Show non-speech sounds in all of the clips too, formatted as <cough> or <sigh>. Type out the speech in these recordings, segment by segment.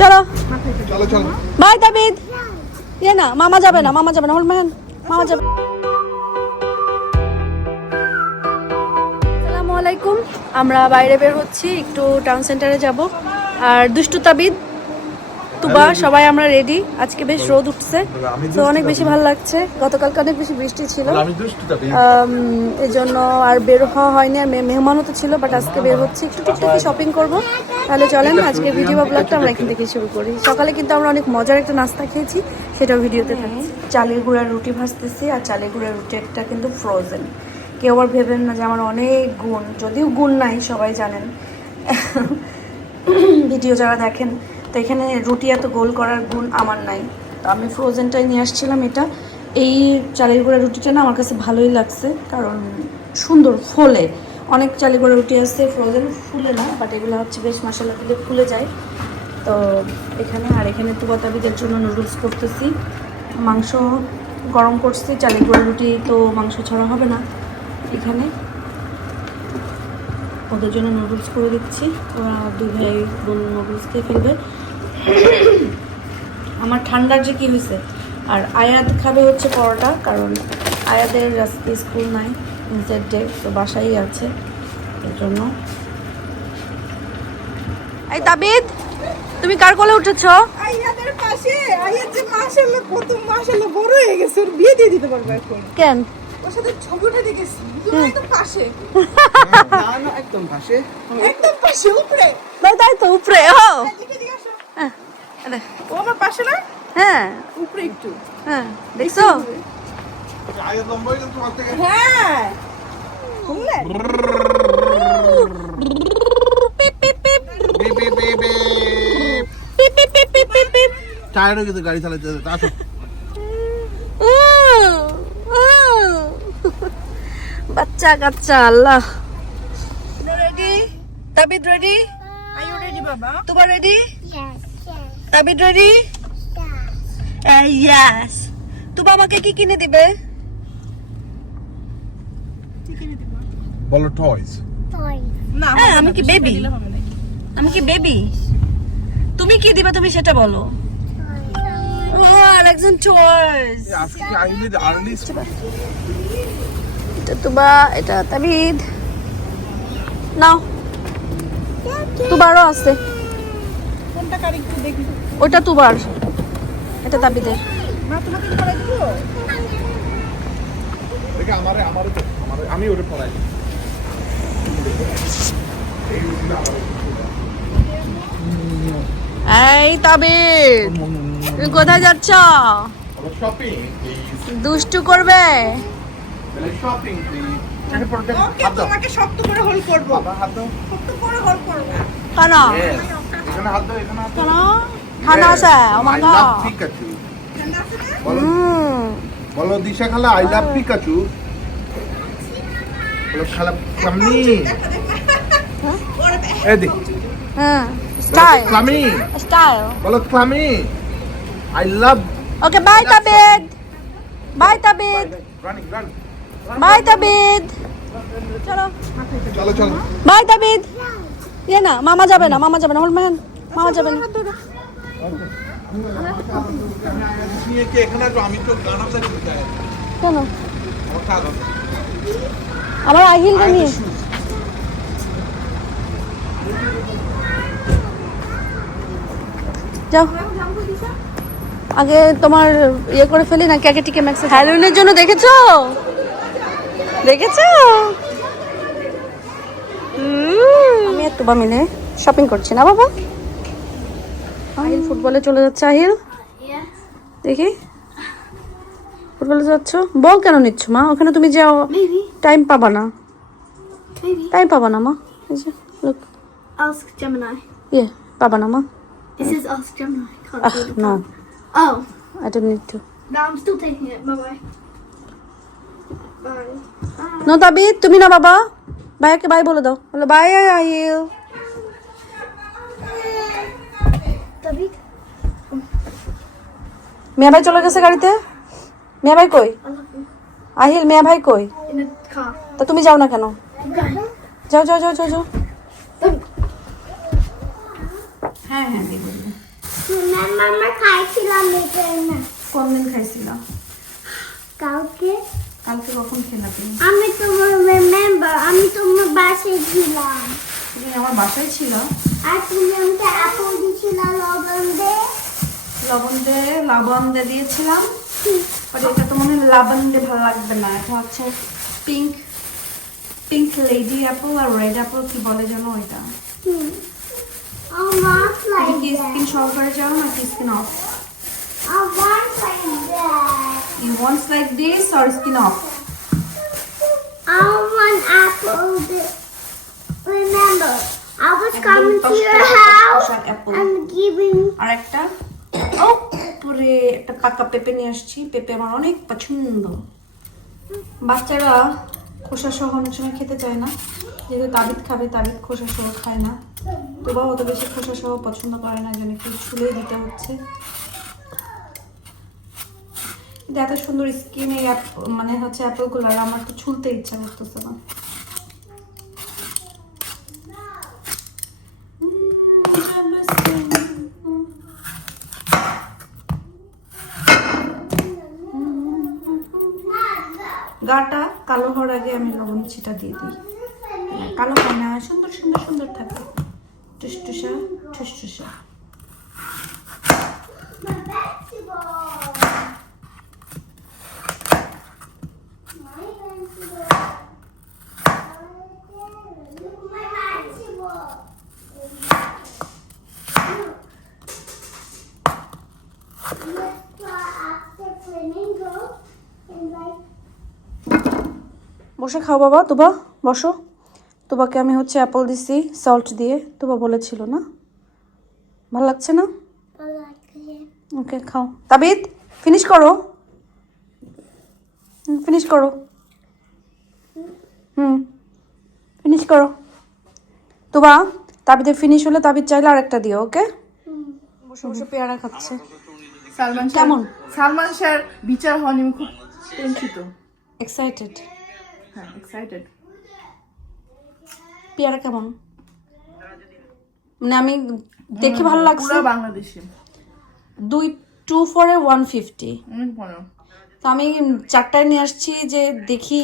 চলো। বাই দাবিদ ইয়ে না মামা যাবে না মামা যাবে না হোল ম্যান মামা যাবে। আসসালামু আলাইকুম। আমরা বাইরে বের হচ্ছি একটু টাউন সেন্টারে যাব। আর দুষ্টু তাবিদ তুবা সবাই আমরা রেডি আজকে বেশ রোদ উঠছে। তো অনেক বেশি ভালো লাগছে। গতকালকে অনেক বেশি বৃষ্টি ছিল। এই জন্য আর বের হওয়া হয়নি। আর মে- মেহমানও তো ছিল বাট আজকে বের হচ্ছে। একটু টুকটাকি শপিং করব। তাহলে চলেন আজকে ভিডিও বা ব্লগটা আমরা এখান থেকে শুরু করি। সকালে কিন্তু আমরা অনেক মজার একটা নাস্তা খেয়েছি সেটাও ভিডিওতে থাকছে। চালের গুঁড়ার রুটি ভাজতেছি আর চালের গুঁড়ার রুটি একটা কিন্তু ফ্রোজেন কেউ আবার ভেবেন না যে আমার অনেক গুণ। যদিও গুণ নাই সবাই জানেন। <coughs> ভিডিও যারা দেখেন তো এখানে রুটি এত গোল করার গুণ আমার নাই। তো আমি ফ্রোজেনটাই নিয়ে আসছিলাম এটা। এই চালের গুঁড়া রুটিটা না আমার কাছে ভালোই লাগছে, কারণ সুন্দর, ফোলে। অনেক চালের গুঁড়া রুটি আছে ফ্রোজেন ফুলে না বাট এগুলো হচ্ছে বেশ মশলা দিলে ফুলে যায়। তো এখানে, আর এখানে তুবাতাবিদের জন্য নুডলস করতেছি। মাংস গরম করছি, চালের গুঁড়া রুটি তো মাংস ছাড়া হবে না। এখানে ওদের জন্য নুডলস করে দিচ্ছি। ওরা দুই ভাই নুডলস খেয়ে ফেলবে। আমার ঠান্ডার যে কী হয়েছে আর আয়াত খাবে হচ্ছে পরোটা কারণ আয়াদের আজকে স্কুল নাই ইনসেট ডে তো বাসাই আছে এর জন্য। এই তাবিদ তুমি কার কোলে উঠেছো? আইয়াদের পাশে আইয়ার যে মাশাআল্লাহ কত মাশাআল্লাহ বড় হয়ে গেছে ওর বিয়ে দিয়ে দিতে পারব এখন। কেন? ওর সাথে ছবি উঠে দেখেছি তুমি একদম পাশে। না না একদম পাশে। একদম পাশে উপরে। তাই তাই তো উপরে। হ্যাঁ, ও আমার পাশে না? হ্যাঁ। উপরে একটু। হ্যাঁ দেখছ? আগে লম্বা হয়ে টায়ার্ড গেছে গাড়ি চালাতে আসো। বাচ্চা কাচ্চা Allah. Ready Tabid ready I you ready বাবা? তোমার রেডি তাবিদ রেডি ইয়াস তুমি আমাকে কি কিনে দিবে? বলো টয়স না হ্যাঁ, আমি কি না। আমি কি বেবি তুমি কি দিবে তুমি সেটা বলো। আর একজন টয়েস কি এটা তুবা এটা তাবিদ। নাও। তুবারও আছে। কোনটা কার একটু দেখি। ওটা তুবার এটা তাবিদের আমি পড়াই। এই তাবিদ তুমি কোথায় যাচ্ছ? দুষ্টু করবে? শপিং প্লিজ এখানে পড়তে ওকে হাত দাও। তোমাকে শক্ত করে হোল্ড করব। বাবা হাত দাও। শক্ত করে হোল্ড করব। কেন? ও মা আই গড লাভ পিকাচু ঠান্ডা আছে না বলো বলো দিশা খালা আই লাভ পিকাচু বলো খালা কামি এদি হ্যাঁ স্টাইল ক্লামি স্টাইল বলো ক্লামি I love okay bye Tabid bye Tabid bye Tabid চলো। চলো চলো। বাই তাবিদ ইয়ে না মামা যাবে না মামা যাবে না। হোল ম্যান মামা যাবে না। কেন? আমার আহিলটা নিয়ে যাও। আগে তোমার ইয়ে করে ফেলি না ক্যাকে টিকে ম্যাক্স হ্যালোইনের জন্য দেখেছ? দেখেছ? আমি আর তুবা মিলে শপিং করছি না বাবা। আহিল ফুটবলে চলে যাচ্ছে আহিল? দেখি। ফুটবলে যাচ্ছ? বল কেন নিচ্ছ মা? ওখানে তুমি যাও। টাইম পাবা না। টাইম পাবা না মা। এই যে look, Ask Gemini. পাবা না মা। This is Ask Gemini. Can't ah do the Oh, I don't need to no, I'm still taking it. Bye bye. Bye. Bye. No তুমি না বাবা। ভাইয়াকে বাই বলে দাও। বলো বাই আহিল। মিয়া ভাই চলে গেছে গাড়িতে? মিয়া ভাই কই? আহিল মিয়া ভাই কই. তা তুমি যাও না কেন. যাও যাও যাও যাও যাও। হ্যাঁ হ্যাঁ মামা খাইছিলাম কালকে? কখন খেলা তুমি? আমি তোমার আমি তোমার বাসায় ছিলাম। তুমি আমার বাসায় ছিল? আর তুমি আমাকে লবণ দিয়ে লবণ দিয়ে দিয়েছিলাম। বাট এটা তো মনে লবণ দিয়ে ভালো লাগবে না। এটা হচ্ছে পিঙ্ক পিঙ্ক লেডি অ্যাপল আর রেড অ্যাপল কি বলে তুমি like কি. স্কিন সহকারে চাও না কি skin off I want like this or skin off I want apple. Remember, I was coming to your house and giving. আর একটা ও পুরে একটা পাকা পেঁপে নিয়ে আসছি। পেঁপে আমার অনেক পছন্দ। বাচ্চারা খোসা সহ অনেক সময় খেতে চায় না। যেহেতু তাবিদ খাবে তাবিদ খোসা সহ খায় না। তো বা অত বেশি খোসা সহ পছন্দ করে না যেন একটু ছুলেই দিতে হচ্ছে। এত সুন্দর স্কিন মানে হচ্ছে অ্যাপেলগুলো আর আমার তো ছুলতে ইচ্ছা করতেছে না। কালো হওয়ার আগে আমি লবণ ছিটা দিয়ে দিই। কালো হয় না, সুন্দর সুন্দর সুন্দর থাকে। টুসটুসা, ঠুসটুসা। বসে খাও বাবা তুবা বসো। তুবাকে আমি হচ্ছে অ্যাপল দিছি সল্ট দিয়ে। তুবা বলেছিল না? ভালো লাগছে না? ওকে খাও। তাবিদ ফিনিশ করো। ফিনিশ করো। হুম ফিনিশ করো। তুবা তাবিদের ফিনিশ হলে তাবিদ চাইলে আরেকটা দিও ওকে? বসে বসে পেয়ারা খাচ্ছে। সালমান কেমন? সালমান স্যার বিচার নিয়ে আমি খুব টেনশিত এক্সাইটেড হ্যাঁ এক্সাইটেড পেয়ারা কেমন? মানে আমি দেখে ভালো লাগছে। পুরো বাংলাদেশে। দুই টু ফোরে ওয়ান ফিফটি তো আমি চারটায় নিয়ে আসছি যে দেখি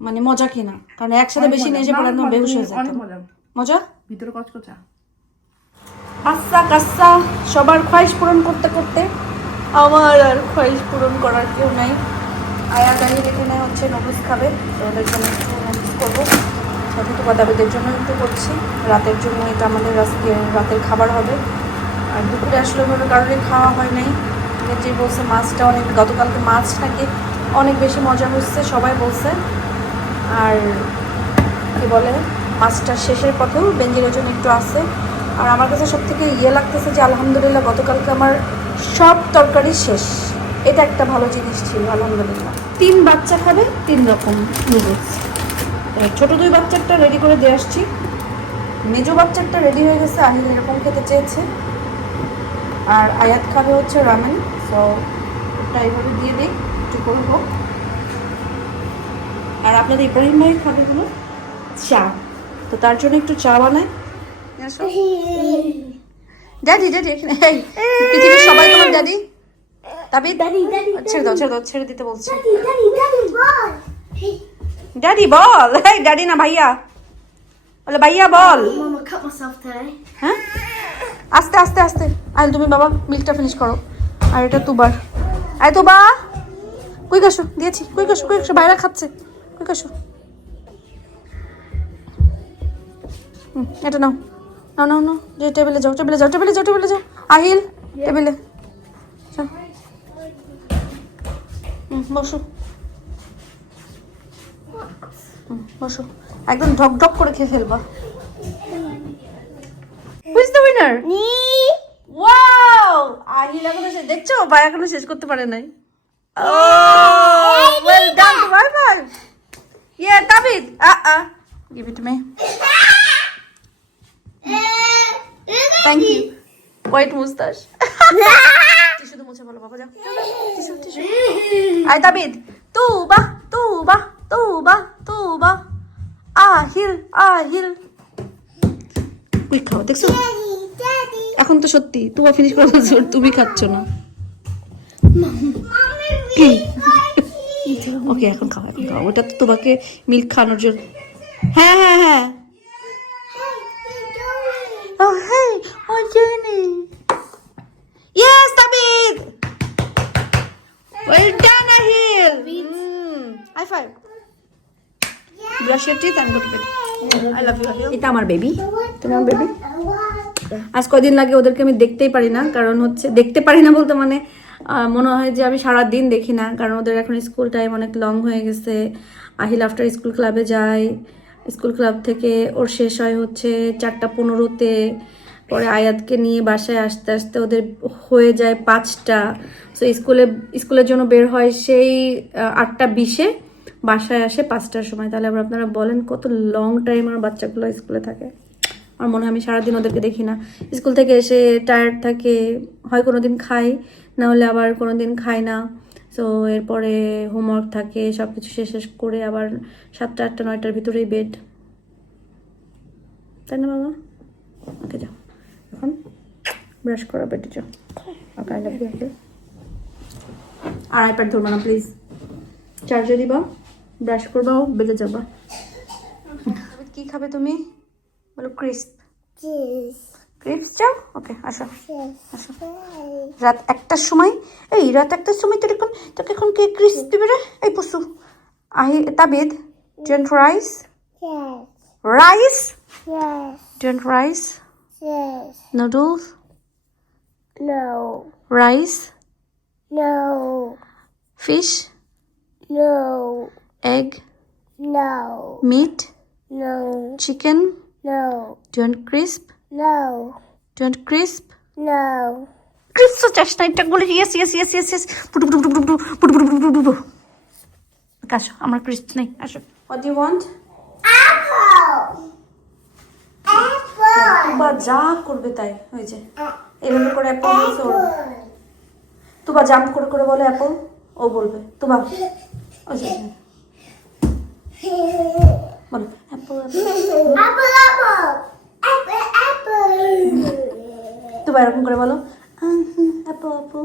মানে মজা কিনা। কারণ একসাথে বেশি নিয়ে এসে একদম বেহুশ হয়ে যেতাম মজা। মজা? ভিতরে কচকচা আচ্ছা কাচ্চা সবার খোয়াইশ পূরণ করতে করতে। আমার আর খোয়াইশ পূরণ করার কেউ নাই। আয়া গাড়ির এখানে হচ্ছে নুডলস খাবে। তো ওদের জন্য একটু নুডলস করব। সাথে তো বাদাবিদের জন্য একটু করছি। রাতের জন্য এটা আমাদের রাতের খাবার হবে। আর দুপুরে আসলে ওভাবে কারণে খাওয়া হয় নাই। যে বলছে মাছটা অনেক, গতকালকে মাছ নাকি অনেক বেশি মজা হচ্ছে, সবাই বলছে। আর কি বলে মাছটার শেষের পথেও বেঞ্জির ওজন একটু আছে। আর আমার কাছে সব থেকে ইয়ে লাগতেছে যে আলহামদুলিল্লাহ গতকালকে আমার সব তরকারি শেষ। এটা একটা ভালো জিনিস ছিল, আলহামদুলিল্লাহ। তিন বাচ্চা খাবে তিন রকম নুডলস ছোট দুই বাচ্চারটা রেডি করে দিয়ে আসছি। মেজো বাচ্চারটা রেডি হয়ে গেছে আহিল এরকম খেতে চেয়েছে। আর আয়াত খাবে হচ্ছে রামেন সো ওটা এইভাবে দিয়ে দিই একটু করব আর আপনাদের ইব্রাহিম ভাই খাবে হলো চা। তো তার জন্য একটু চা বানাই। ড্যাডি ড্যাডি এখানে সবাই তোমার ড্যাডি তবে ছেড়ে দাও ছেড়ে দাও ছেড়ে দিতে বলছি. ড্যাডি বল। এই ড্যাডি না ভাইয়া। বলে ভাইয়া বল. হ্যাঁ। আস্তে আস্তে আস্তে। আইল তুমি বাবা মিল্কটা ফিনিশ করো। আর এটা তুবার। আয় তুবা! কুই কাশো দিয়েছি। কুই কাশো কুই কাশো বাইরে খাচ্ছে। কুই হুম এটা নাও। নাও নাও নাও। যে টেবিলে যাও টেবিলে যাও টেবিলে যাও টেবিলে যাও আহিল টেবিলে যাও। হুম বসো। বসো। একদম ঢক ঢক করে খেয়ে ফেলবা। Who's the winner wow Ahil এখনও শেষ দেখছ? ভাই এখনও শেষ করতে পারে নাই। ও well done bye bye yeah Tabid uh uh give it me thank you white mustache tissue তো মুছে ভালো বাবা যাও। Tissue tissue I Tabid. তু বা তু বা তু বা তু বা আহিল আহিল। উই খাও দেখছ. এখন তো সত্যি তুমি ফিনিশ করে বলছো তুমি খাচ্ছ না। ওকে এখন খাও এখন খাও। ওটা তো তোমাকে মিল্ক খাওয়ানোর জন্য হ্যাঁ হ্যাঁ হ্যাঁ Oh, hey, oh, Jenny. Yes, David. Well done, Ahil. Mm. High five. Brush your teeth and go to bed. I love you, Ahil. এটা আমার বেবি তোমার বেবি আজ কদিন লাগে ওদেরকে আমি দেখতেই পারি না কারণ হচ্ছে দেখতে পারি না বলতে মানে মনে হয় যে আমি সারা দিন দেখি না কারণ ওদের এখন স্কুল টাইম অনেক লং হয়ে গেছে। আহিল আফটার স্কুল ক্লাবে যায় স্কুল ক্লাব থেকে ওর শেষ হয় হচ্ছে চারটা পনেরোতে। পরে আয়াতকে নিয়ে বাসায় আসতে আসতে ওদের হয়ে যায় পাঁচটা। সো স্কুলে স্কুলের জন্য বের হয় সেই আটটা বিশে। বাসায় আসে পাঁচটার সময়। তাহলে আবার আপনারা বলেন কত লং টাইম আমার বাচ্চাগুলো স্কুলে থাকে। আমার মনে হয় আমি সারাদিন ওদেরকে দেখি না। স্কুল থেকে এসে টায়ার্ড থাকে, হয় কোনো দিন খাই, না হলে আবার কোনো দিন খাই না। সো এরপরে হোমওয়ার্ক থাকে সব কিছু শেষ শেষ করে আবার সাতটা, আটটা, নয়টার ভিতরেই বেড তাই না বাবা? ওকে, যাও। এখন ব্রাশ করা, বেডে যাও। আর আইপ্যাড ধরবা না প্লিজ চার্জার দিবা? ব্রাশ করবাও বেডে যাবা। কি খাবে তুমি? বলো ক্রিস্প ক্রিপস চাও? ওকে আসো। আসো। রাত একটার সময় এই রাত একটার সময় তোর এখন তোকে এখন কে ক্রিস্প দিবে রে? এই পশু আহি Tabid don't rice rice don't rice noodles No, rice no, fish no, Egg? No. Meat? No. Chicken? No. Do you want crisp? No. Do you want crisp? No. Crisp so just night বলে yes yes yes yes yes. Putu putu putu putu putu putu putu putu. আসো আমার crisp নেই আসো What do you want? Apple. Apple. বা যা করবে তাই হয়ে যায় এভাবে করে অ্যাপল দিয়ে সর তুবা জাম্প করে করে বলে অ্যাপল ও বলবে তুবা ও বলো. তুবা এরকম করে বলো অ্যাপল অ্যাপল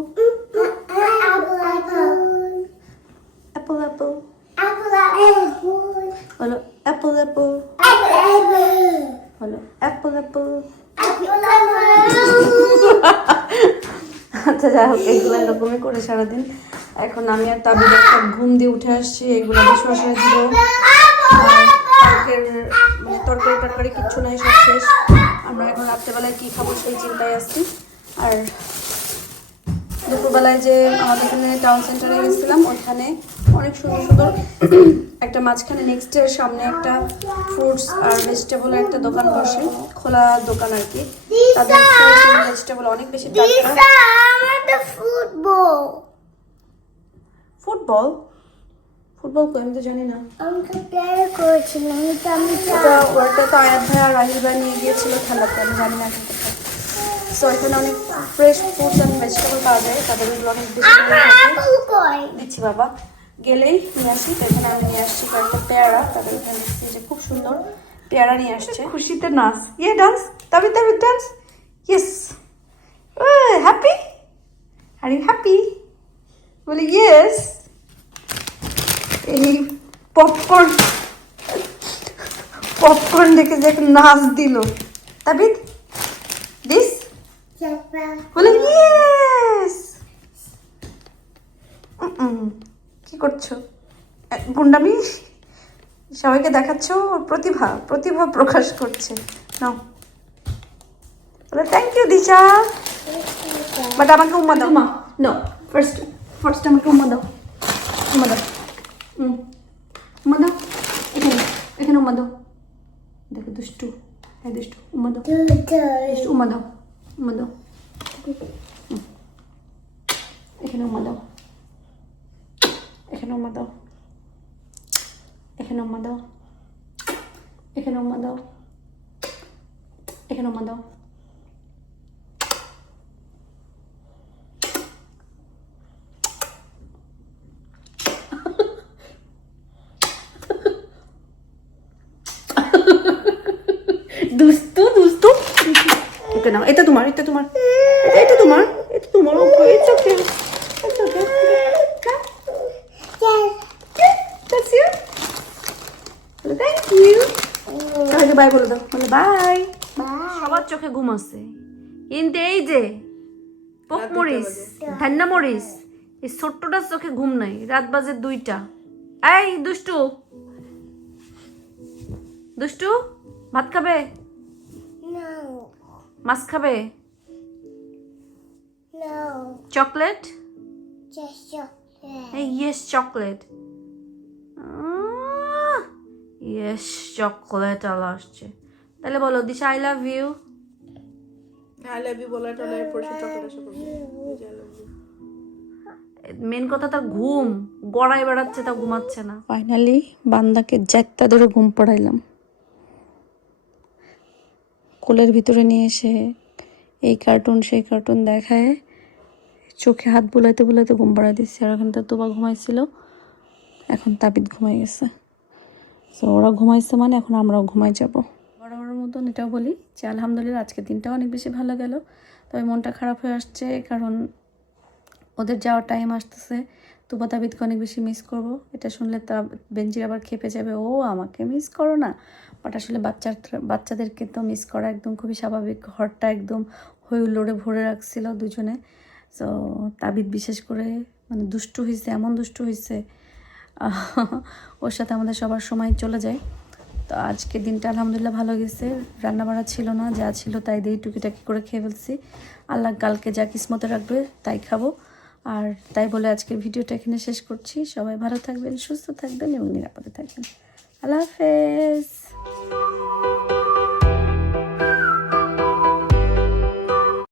অ্যাপল অ্যাপল বলো অ্যাপল অ্যাপল. বলো অ্যাপল অ্যাপল. আচ্ছা যাই হোক এগুলো এরকমই করে সারাদিন এখন আমি আর তাদের একটা ঘুম দিয়ে উঠে আসছি এগুলো ডিশওয়াশারে দিব। তরকারি টরকারি কিচ্ছু নাই সব শেষ। আমরা এখন রাত্রেবেলায় কী খাব সেই চিন্তায় আসছি আর দুপুরবেলায় যে আমাদের এখানে টাউন সেন্টারে গেছিলাম ওইখানে অনেক সুন্দর সুন্দর একটা মাঝখানে নেক্সটের সামনে একটা ফ্রুটস আর ভেজিটেবলের একটা দোকান বসে খোলা দোকান আর কি। তাদের ভেজিটেবল অনেক বেশি টাটকা Lisa, I want the football. Football? Football কই? আমি তো জানি না। আমি তো প্যারে করেছিলাম এটা আমি ওটা ওটা তো আয়াত ভাই আর রাহিল ভাই নিয়ে গিয়েছিল খেলাতে আমি জানি না সো এখানে অনেক ফ্রেশ ফ্রুটস অ্যান্ড ভেজিটেবল পাওয়া যায় তাদের ওইগুলো অনেক বেশি দিচ্ছি বাবা। গেলেই নিয়ে আসি তো এখানে আমি নিয়ে আসছি কয়েকটা পেয়ারা তাদের এখানে দেখছি যে খুব সুন্দর পেয়ারা নিয়ে আসছে। খুশিতে নাচ। ইয়ে ডান্স তবে তবে dance yes happy are you happy বলে ইয়েস এই পপকর্ন পপকর্ন দেখে যে নাচ দিল। তাবিদ, দিস? কি করছ? গুন্ডামি? সবাইকে দেখাচ্ছ ওর প্রতিভা প্রতিভা প্রকাশ করছে। নাও। বলে থ্যাংক ইউ দিশা। বাট আমাকে উম্মা দাও। মা নো ফার্স্ট ফার্স্ট আমাকে উম্মা দাও। উম্মা দাও। হুম। উমাদো, এখানে এখানে উমাদো। দেখো দুষ্টু হ্যাঁ দুষ্টু, উমাদো। দুষ্টু, উমাদো উমাদো। এখানে উমাদো। এখানে উমাদো। এখানে উমাদো। এখানে উমাদো। এখানে উমাদো। নাও এটা তোমার এটা তোমার এটা তোমার এটা তোমার okay it's okay it's okay That's you. Thank you. সবাইকে বাই বলে দাও বলে বাই সবার চোখে ঘুম আসছে কিন্তু এই যে পোক মরিস ধান্না মরিস এই ছোট্টটার চোখে ঘুম নাই রাত বাজে দুইটা এই দুষ্টু দুষ্টু ভাত খাবে. মাছ খাবে? No. Chocolate? Just chocolate. Yes chocolate. Yes chocolate আলো আসছে। তাহলে বলো Disha I love you I love you chocolate আসা মেন কথা তার ঘুম। গড়াই বেড়াচ্ছে তা ঘুমাচ্ছে না। ফাইনালি বান্দাকে যাত্তা ধরে ঘুম পড়াইলাম। কোলের ভিতরে নিয়ে এসে এই কার্টুন, সেই কার্টুন দেখায়। চোখে হাত বুলাইতে বুলাইতে ঘুম পাড়াই দিচ্ছে আর ওখানটা তোবা ঘুমাইছিল। এখন তাবিদ ঘুমাই গেছে। তো ওরা ঘুমাইছে মানে এখন আমরাও ঘুমাই যাব। বরাবর মতন এটাও বলি যে, আলহামদুলিল্লাহ আজকে দিনটাও অনেক বেশি ভালো গেল। তবে মনটা খারাপ হয়ে আসছে কারণ ওদের যাওয়ার টাইম আসতেছে। তুবা তাবিদকে অনেক বেশি মিস করব। এটা শুনলে তা বেঞ্জির আবার খেপে যাবে, ও, আমাকে মিস করো না। বাট আসলে বাচ্চার বাচ্চাদেরকে তো মিস করা একদম খুবই স্বাভাবিক। ঘরটা একদম হই লোড়ে ভরে রাখছিল দুজনে। তো তাবিদ বিশেষ করে মানে দুষ্টু হয়েছে এমন দুষ্টু হয়েছে ওর সাথে আমাদের সবার সময় চলে যায়। তো আজকে দিনটা আলহামদুলিল্লাহ ভালো গেছে। রান্না বাড়া ছিল না, যা ছিল তাই দিয়ে টুকিটাকি করে খেয়ে ফেলছি। আল্লাহ কালকে যা কিসমতে রাখবে তাই খাব। আর তাই বলে আজকের ভিডিওটা এখানে শেষ করছি। সবাই ভালো থাকবেন, সুস্থ থাকবেন এবং নিরাপদে থাকবেন। আল্লাহ হাফেজ। Música